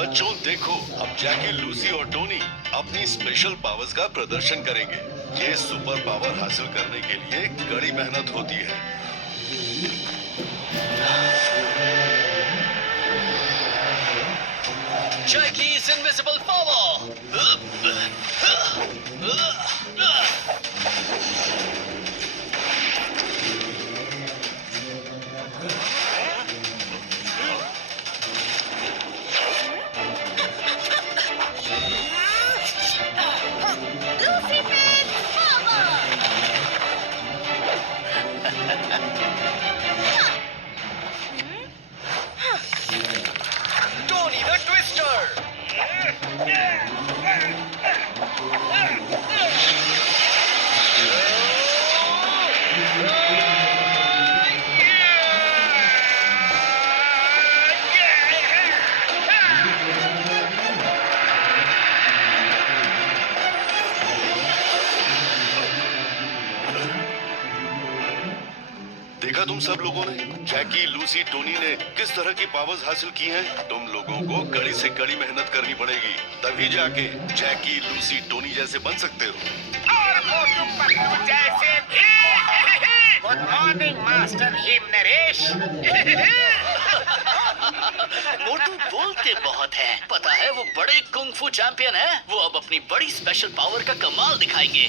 बच्चों देखो, अब जैकी, लूसी और टोनी अपनी स्पेशल पावर्स का प्रदर्शन करेंगे। ये सुपर पावर हासिल करने के लिए कड़ी मेहनत होती है। Jackie's invisible power. Tony the Twister. देखा तुम सब लोगों ने, जैकी, लूसी, टोनी ने किस तरह की पावर्स हासिल की हैं? तुम लोगों को कड़ी से कड़ी मेहनत करनी पड़ेगी, तभी जाके जैकी, लूसी, टोनी जैसे बन सकते हो। और मोटू पतलू जैसे भी। गुड मॉर्निंग मास्टर हिम नरेश। मोटू बोलते बहुत है, पता है वो बड़े कुंग-फू चैंपियन है। वो अब अपनी बड़ी स्पेशल पावर का कमाल दिखाएंगे।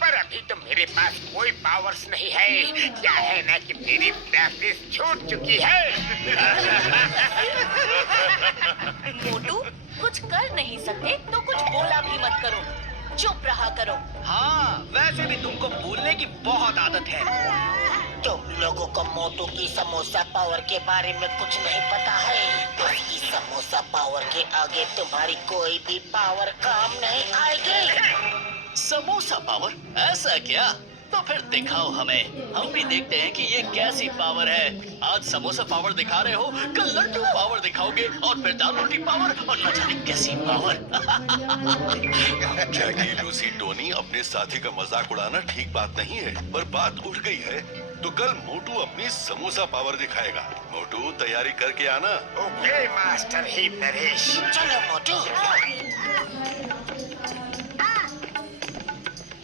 पर अभी तो मेरे पास कोई पावर्स नहीं है। क्या है ना कि मेरी प्रैक्टिस छूट चुकी है। मोटू, कुछ कर नहीं सकते तो कुछ बोला भी मत करो, चुप रहा करो। हाँ, वैसे भी तुमको बोलने की बहुत आदत है। तुम लोगों को मोटू की समोसा पावर के बारे में कुछ नहीं पता है। उसकी समोसा पावर के आगे तुम्हारी कोई भी पावर काम नहीं आएगी। समोसा पावर? ऐसा क्या? तो फिर दिखाओ हमें, हम भी देखते हैं कि ये कैसी पावर है। आज समोसा पावर दिखा रहे हो, कल लड्डू पावर दिखाओगे और फिर दाल रोटी पावर और न जाने कैसी पावर। जैकी, लूसी, टोनी, अपने साथी का मजाक उड़ाना ठीक बात नहीं है, पर बात उठ गई है तो कल मोटू अपनी समोसा पावर दिखाएगा। मोटू, तैयारी करके आना। ओके मास्टर हिम नरेश। चलो मोटू।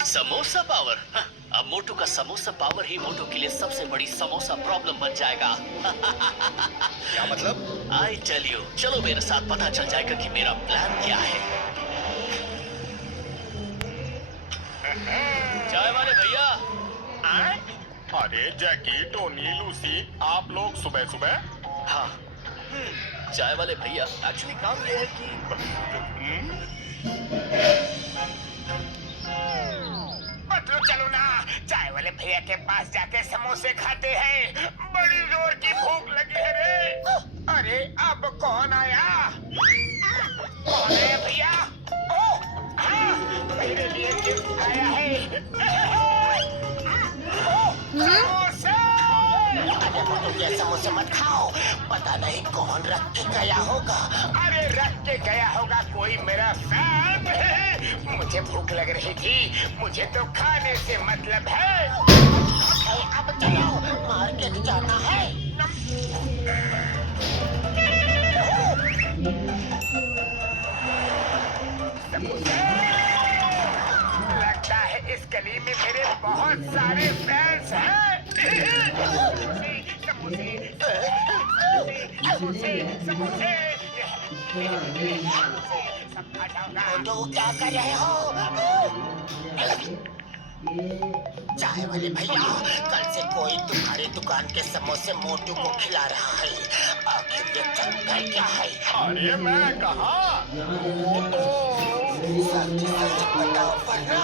समोसा पावर? अब मोटू का समोसा पावर ही मोटू के लिए सबसे बड़ी समोसा प्रॉब्लम बन जाएगा। क्या मतलब? आई टेल यू, चलो मेरे साथ पता चल जाएगा कि मेरा प्लान क्या है। चाय वाले भैया। अरे जैकी, टोनी, लूसी, आप लोग सुबह सुबह? हाँ, चाय वाले भैया, एक्चुअली काम ये है कि पतलू चलो ना, चाय वाले भैया के पास जाके समोसे खाते हैं। बड़ी जोर की भूख लगी है रे। अरे अब कौन आया? कौन आया भैया? ओह, हाँ, मेरे लिए गिफ्ट आया है। समोसे! अरे मोटू, ये समोसे मत खाओ, पता नहीं कौन रख के गया होगा। अरे रख के गया होगा कोई मेरा फैन। मुझे भूख लग रही थी, मुझे तो खाने से मतलब है। अब चलो, मार्केट जाना है। लगता है इस गली में मेरे बहुत सारे फैंस हैं। समोसे, समोसे, समोसे, सब खा जाऊंगा। मोटू, क्या कर रहे हो? चाय वाले भैया, कल से कोई तुम्हारी दुकान के समोसे मोटू को खिला रहा है। आखिर ये चक्कर क्या है? अरे मैं कहा, वो तो सच सच बताओ वरना।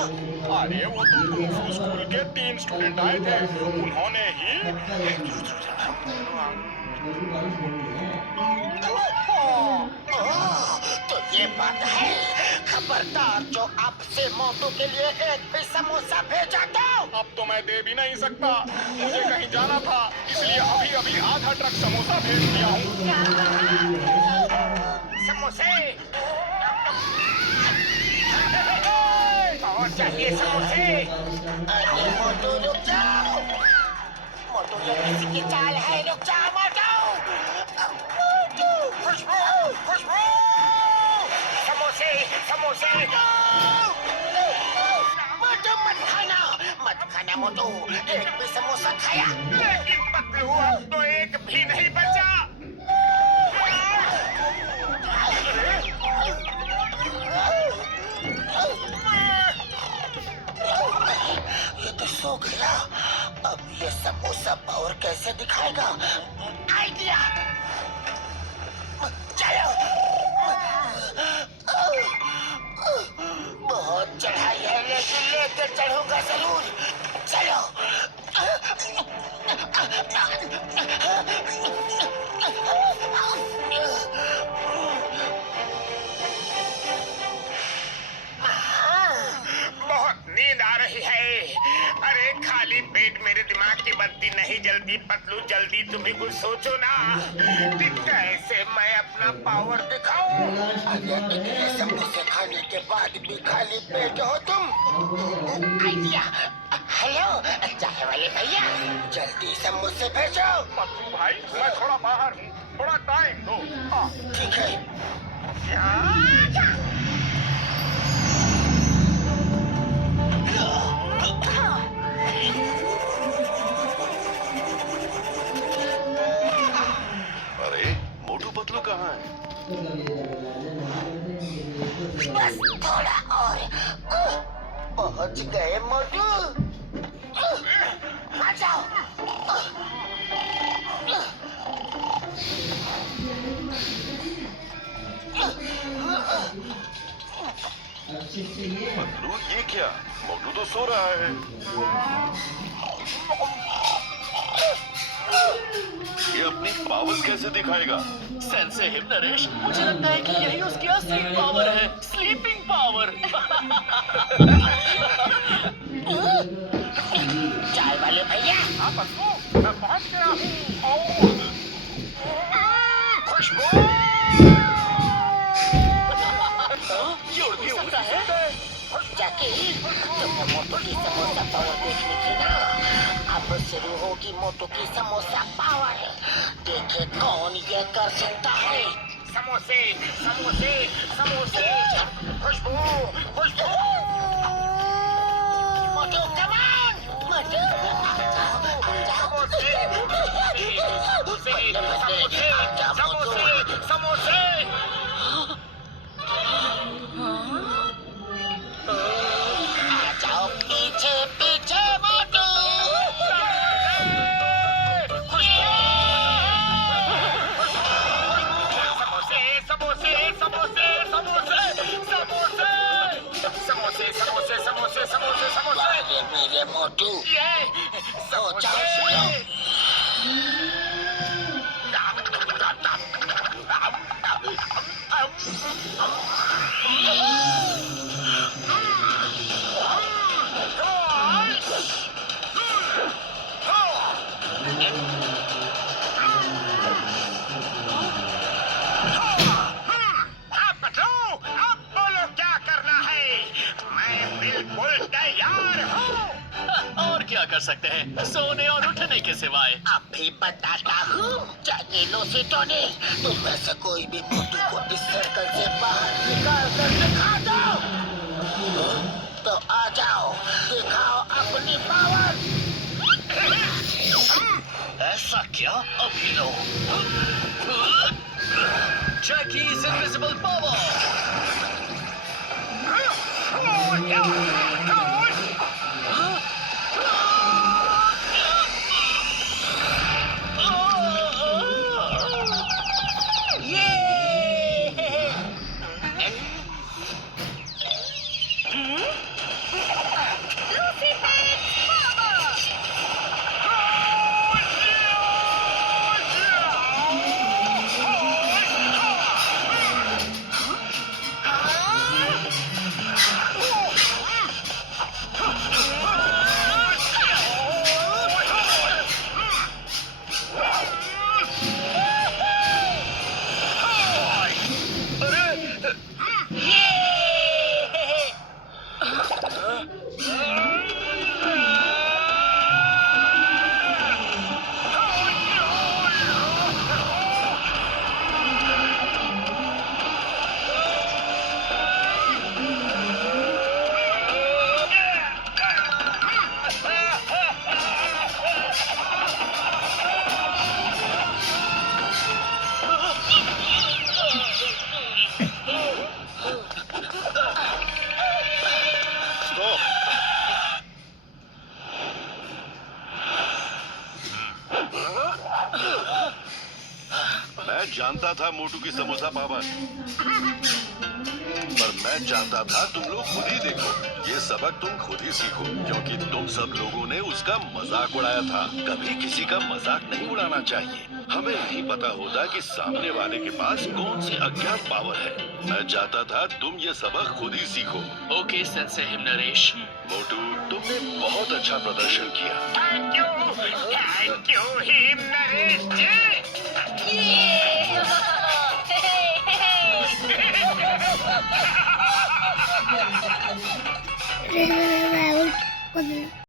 अरे वो तो कुंग-फू स्कूल के 3 स्टूडेंट आए थे, उन्होंने ही। तो ये बात है। खबरदार, जो आपसे मोटू के लिए एक भी समोसा भेजा तो। अब तो मैं दे भी नहीं सकता, मुझे कहीं जाना था, इसलिए अभी अभी आधा ट्रक समोसा भेज दिया हूँ। समोसे और चाहिए समोसे। अरे मोटू, रुक जाओ। मोटू, ये किसी की चाल है, रुक जाओ मोटू। मोटू, खुशबू, खुशबू। समोसे। मोटू मत खाना मोटू, एक भी समोसा खाया। लेकिन पतलू अब तो एक भी नहीं बचा। ये तो सो गया। अब ये समोसा पावर कैसे दिखाएगा? आइडिया, चलो। बहुत चढ़ाई है लेकिन लेकर चढ़ूंगा जरूर। चलो। बहुत नींद आ रही है। अरे खाली पेट मेरे दिमाग की बत्ती नहीं जलती। पतलू जल्दी तुम भी कुछ सोचो ना कि कैसे मैं अपना पावर दिखाऊं। अगर इतने समोसे खाने के बाद भी खाली पेट हो तुम। आइडिया, हेलो चाय वाले भैया, जल्दी समोसे भेजो। पतलू भाई, मैं थोड़ा बाहर हूँ, थोड़ा टाइम दो। हाँ, ठीक है। अरे मोटू पतलू कहाँ है? बस थोड़ा और। पहुंच गए मोटू। आ जाओ। पतलू ये क्या? मोटू तो सो रहा है। ये अपनी पावर्स कैसे दिखाएगा? सेंसे हिम नरेश, मुझे लगता है कि यही उसकी असली पावर है, स्लीपिंग पावर। चाय वाले भैया, हाँ पतलू, मैं पहुँच गया हूँ। खुशबू! ये उड़ भी सकता है। जाके तुमने मोटू की समोसा पावर देखनी थी ना। अब शुरू होगी मोटू की समोसा पावर। देखे कौन ये कर सकता है। समोसे समोसे समोसे। खुशबू खुशबू। मोटू कम ऑन, मोटू समोसे समोसे समोसे। आ जाओ पीछे पीछे मोटू। समोसे समोसे समोसे समोसे समोसे समोसे समोसे समोसे समोसे। अरे मेरे मोटू, ये सो जाओ सुनो। अब बोलो क्या करना है। मैं बिल्कुल तैयार हूँ। और क्या कर सकते हैं, सोने और उठने के सिवाय। अभी बताता हूँ। जाके लो से टोनी, तुम में से कोई भी मोटू को इस सर्कल से बाहर निकाल कर दिखा दो। तो आ जाओ, दिखाओ अपनी पावर। ऐसा क्या? अभी लो। जैकी's इनविजिबल पावर। पता था मोटू की समोसा पावर, पर मैं चाहता था तुम लोग खुद ही देखो। ये सबक तुम खुद ही सीखो, क्योंकि तुम सब लोगों ने उसका मजाक उड़ाया था। कभी किसी का मजाक नहीं उड़ाना चाहिए। हमें नहीं पता होता कि सामने वाले के पास कौन सी अज्ञात पावर है। मैं चाहता था तुम ये सबक खुद ही सीखो। Okay sense हिमनरेश। मोटू, तुमने बहुत अच्छा प्रदर्शन किया। थैंक यू हिम नरेश जी। Raúl,